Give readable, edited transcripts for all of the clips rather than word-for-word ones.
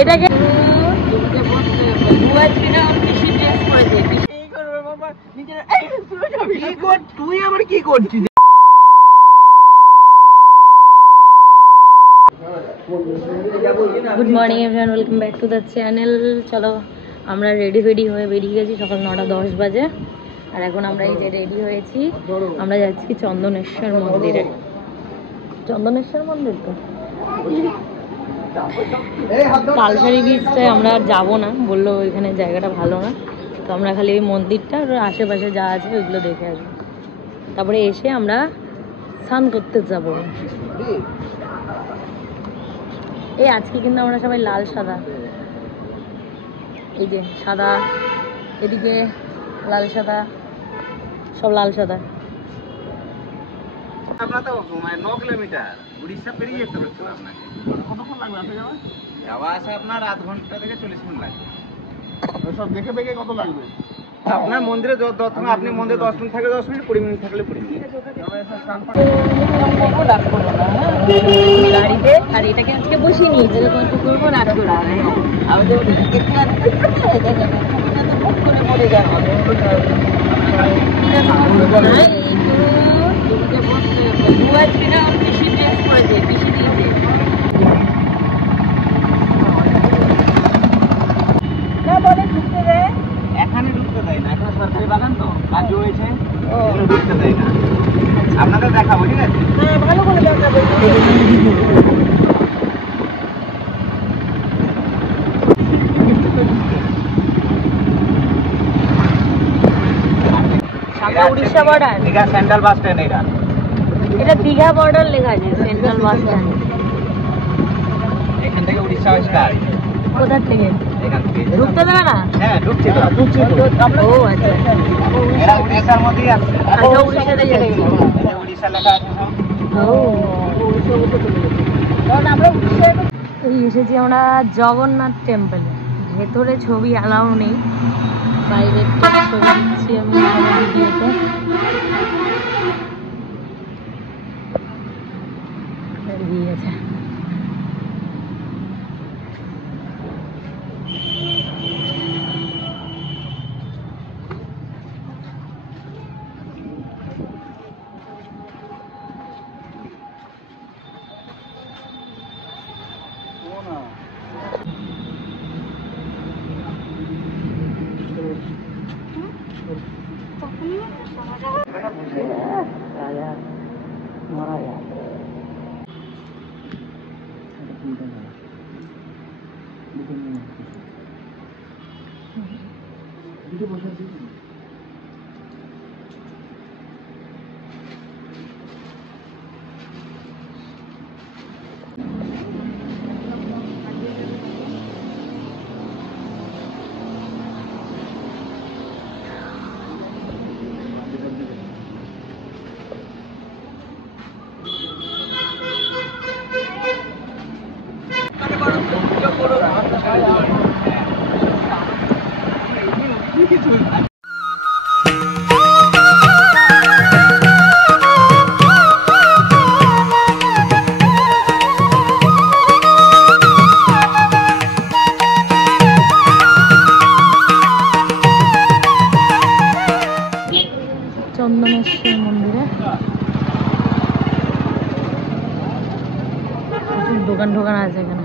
এটাকে তুই আবার কি করছিস? Good morning everyone, welcome back to the channel. চলো আমরা রেডি হয়ে বেরিয়ে গেছি, সকাল 9:10 বাজে। আর এখন আমরা এই যে রেডি হয়েছি, আমরা যাচ্ছি চন্দনেশ্বর মন্দিরে। চন্দনেশ্বর মন্দির তো তালসারি বিচটায় আমরা আর যাবো না, বললো ওইখানে জায়গাটা ভালো না। তো আমরা খালি ওই মন্দিরটা আর আশেপাশে যা আছে ওইগুলো দেখে আসবো, তারপরে এসে আমরা স্নান করতে যাবো। এই আজকে কিন্তু আমরা সবাই লাল সাদা, এই যে সাদা, এদিকে লাল সাদা, সব লাল সাদা। আপনার তো 9 কিলোমিটার উড়িষ্যা পেরিয়ে যেতে হচ্ছে আপনাকে। কতক্ষণ লাগবে আসা যাওয়া? যাওয়া আসা আপনার আধ ঘন্টা থেকে 40 মিনিট লাগবে। সব দেখে দেখে কত লাগবে? আপনার মন্দিরে যতক্ষণ আপনি মন্দিরে 10 মিনিট থাকলে 10 মিনিট, 20 মিনিট থাকলে 20 মিনিট। গাড়িতে আর এটাকে আজকে বসিয়ে নিয়েছে, করবো রাত করে মরে যাবো। পিসি ড্রেস করেছে, পিসি দিয়েছে। এখানে ঢুকতে দেয় না, এখন সরকারি বাগান তো কাজ হয়েছে, ঢুকতে দেয় না। আপনাদের দেখাবো, ঠিক আছে? হ্যাঁ, ভালো করে দেখাবো। Orissa border, Digha central bus stand. এটা দীঘা বর্ডার লেখা আছে, সেন্ট্রাল বাস স্ট্যান্ড। এখান থেকে উড়িষ্যা স্টার্ট। কোথা থেকে? এখান থেকে ঢুকতে দেবে না? হ্যাঁ, ঢুকছি তো। ও আচ্ছা, এরা উড়িষ্যার মধ্যেই আছে। আমরা উড়িষ্যাতে যাচ্ছি। উড়িষ্যা লেখা আছে সব। এই এসেছি আমরা জগন্নাথ টেম্পলে। ভেতরে ছবি অ্যালাউ নেই, বাইরের ছবি দিচ্ছি আমি ভিডিওতে। গিয়েছে চন্দনেশ্বর মন্দিরে। প্রচুর দোকান টোকান আছে এখানে।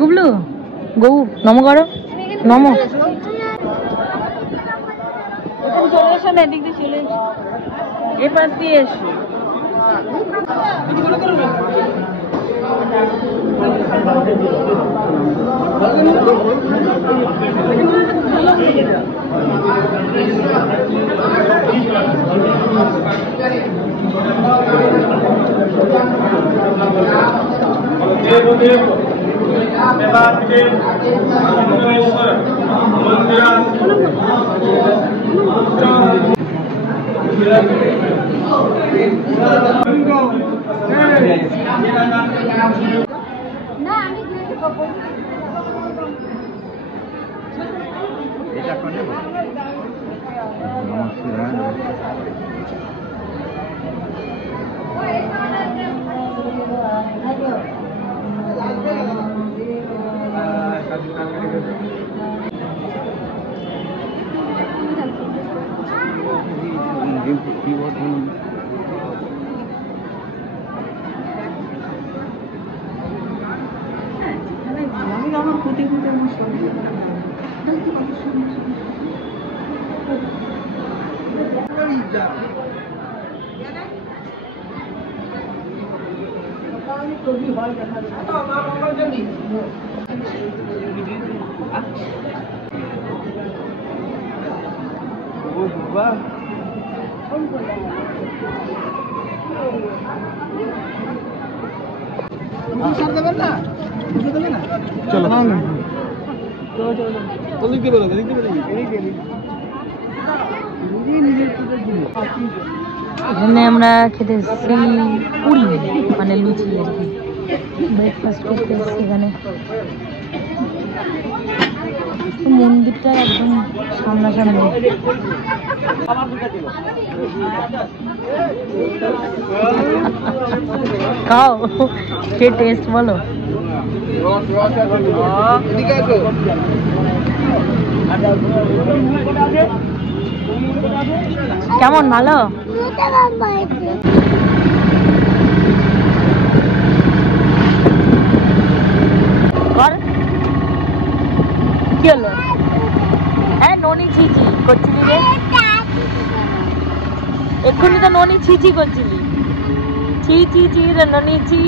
গুবলু, গৌ নম করো, নম। চলে এসো না, এদিক দিয়ে চলে এসো, এ পাশ দিয়ে এসো। এখানে আমরা খেতে এসেছি পুরি মানে লুচি আর কি, ব্রেকফাস্ট করতে এসেছি এখানে। মন্দিরটা একদম সামনাসামনি। খাও, খেয়ে টেস্ট বলো। কেমন, ভালো? কি হলো? হ্যাঁ, ননি ছিচি করছিলি রে, এক্ষুনি তো ননি ছিচি করছিলি। ছি ছি ছি রে ননি ছি।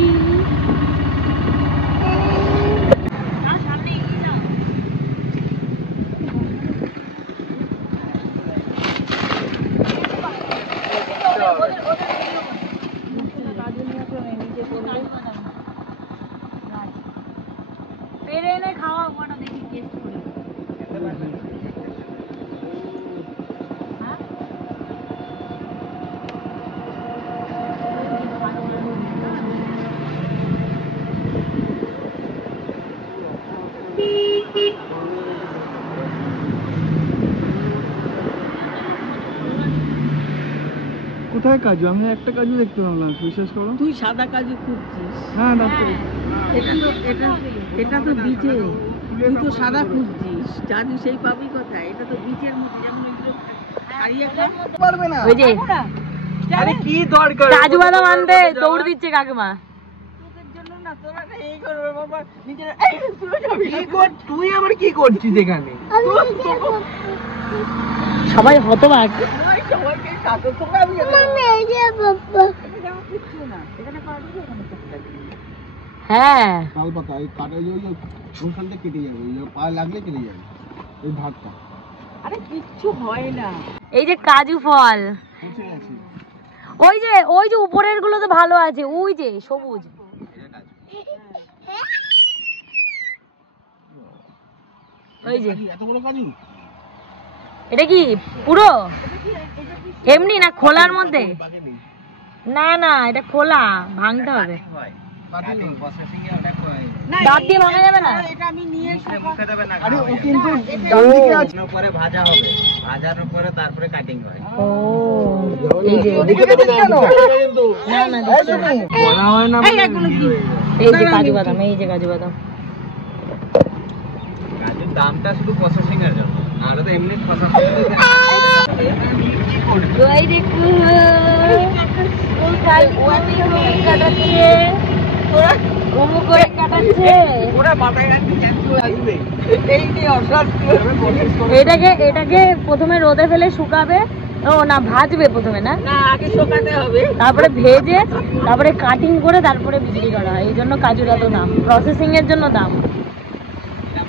পেরে এনে খাওয়া ওটা দেখি টেস্ট করে। কোথায় কাজু? আমি একটা কাজু দেখতে পেলাম, বিশেষ করো। তুই সাদা কাজু খুঁজছিস? হ্যাঁ ডাক্তার, এটা তো বীজে, তুই তো সাদা খুঁজছিস, কাজু সেই পাবি কোথায়? এটা তো বীজের মধ্যে, যেমন এগুলো ছাড়িয়ে পারবে না। ওই যে আরে কি দরকার কাজু বাদাম আনতে দৌড় দিচ্ছে কাকিমা। তোদের জন্য না, তোরা না এই করবে বাবা, নিজেরা এই তুই যাবি কি কর? তুই আবার কি করছিস এখানে? সবাই হতবাক। ওই সবাইকে কাজু তোকে আমি কিচ্ছু না, এখানে পাবি, এখানে হ্যাঁ, তাল পাতা এই কাটা, ওই ওখানটা কেটে যাবে, ওই পায়ে লাগলে কেটে যাবে এই ভাতটা। আরে কিচ্ছু হয় না। এই যে কাজু ফল, পচে গেছে। ওই যে উপরের গুলো তো ভালো আছে, ওই যে সবুজ। ওই যে এত বড় কাজু, এটা কি পুরো এমনি না খোলার মধ্যে? না না, এটা খোলা, ভাঙতে হবে। দাঁত দিয়ে ভাঙা যাবে না? এটা আমি নিয়ে আরে ও কিন্তু পরে ভাজা হবে, ভাজার পরে তারপরে কাটিং হয়। ও এই যে না না দিচ্ছি না। বলা হয় না। এই যে কাজু বাদাম, এই যে কাজু বাদাম। কাজুর দামটা শুধু প্রসেসিং এর জন্য, আর তো এমনি প্রসেসিং। ওই দেখো ও কাটাচ্ছে, ঘুমু করে কাটাচ্ছে। ওরা মাথায় রাখতে জ্যান্ত আসবে, এই যে অশান্তি হবে। এটাকে প্রথমে রোদে ফেলে শুকাবে, ও না ভাজবে প্রথমে, না না আগে শোকাতে হবে, তারপরে ভেজে, তারপরে কাটিং করে, তারপরে বিক্রি করা হয়। এই জন্য কাজুর এত দাম, প্রসেসিং এর জন্য দাম।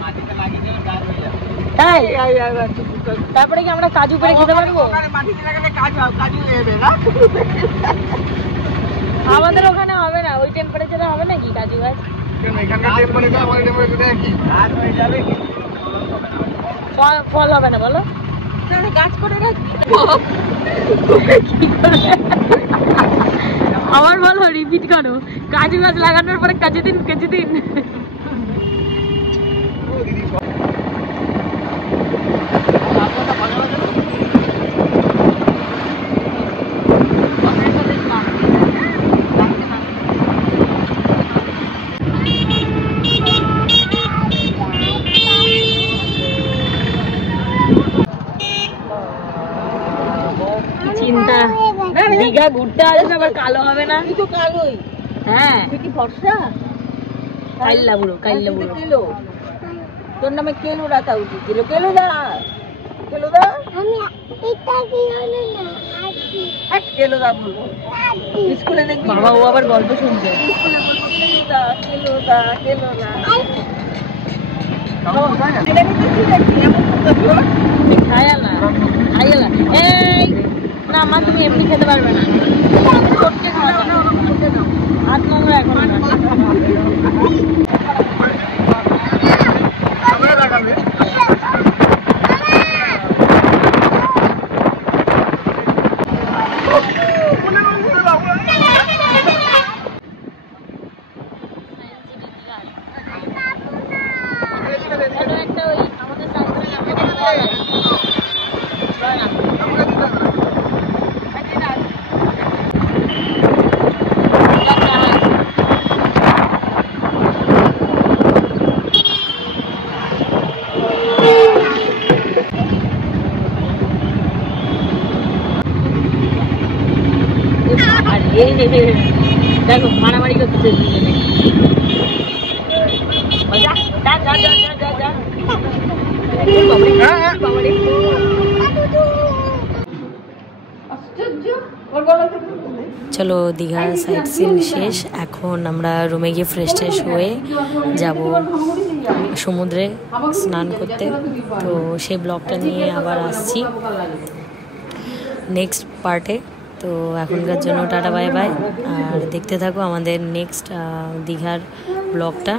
মাটিতে লাগিয়ে দিলে গাছ হয়ে যাবে। তাই তারপরে কি আমরা কাজু করে খেতে পারবো? ওখানে মাটিতে লাগালে কাজু হয়ে যাবে না। আমাদের ওখানে হবে না, ওই টেম্পারেচারে হবে নাকি কাজু গাছ? ফল হবে না বলো, গাছ করে রাখবি। আবার বলো, রিপিট করো। কাজু গাছ লাগানোর পরে কাজু দিন চিন্তা, দীঘা ঘুরতে আসবে আবার কালো হবে না? তুই তো কালোই। হ্যাঁ, তুই কি ফর্সা? কাইল্লা বুড়ো, কাইল্লা বুড়ো। কেলো, তোর নামে কেলো রাখা উচিত ছিল। কেলো দা, কেলো দা, কেলো দা বলবো। স্কুলে দেখবি বাবা, ও আবার গল্প শুনছে। স্কুলে বলবো কেলো দা, কেলো দা, কেলো দা। এটা কিন্তু ঠিক আছে, এমন করতে হবে। খায়ালা, খায়ালা। এই না মা, তুমি এমনি খেতে পারবে না, চটকে খাওয়া যাবে। হাত নোংরা এখন না। একটা ওই আমাদের দেখো মারামারি করতেছে দুজনে। যা যা যা যা যা যা। চলো, দীঘার সাইট সিন শেষ। এখন আমরা রুমে গিয়ে ফ্রেশ ট্রেশ হয়ে যাব সমুদ্রে স্নান করতে। তো সেই ব্লগটা নিয়ে আবার আসছি নেক্সট পার্টে। তো এখনকার জন্য টাটা বাই বাই, আর দেখতে থাকো আমাদের নেক্সট দীঘার ব্লগটা।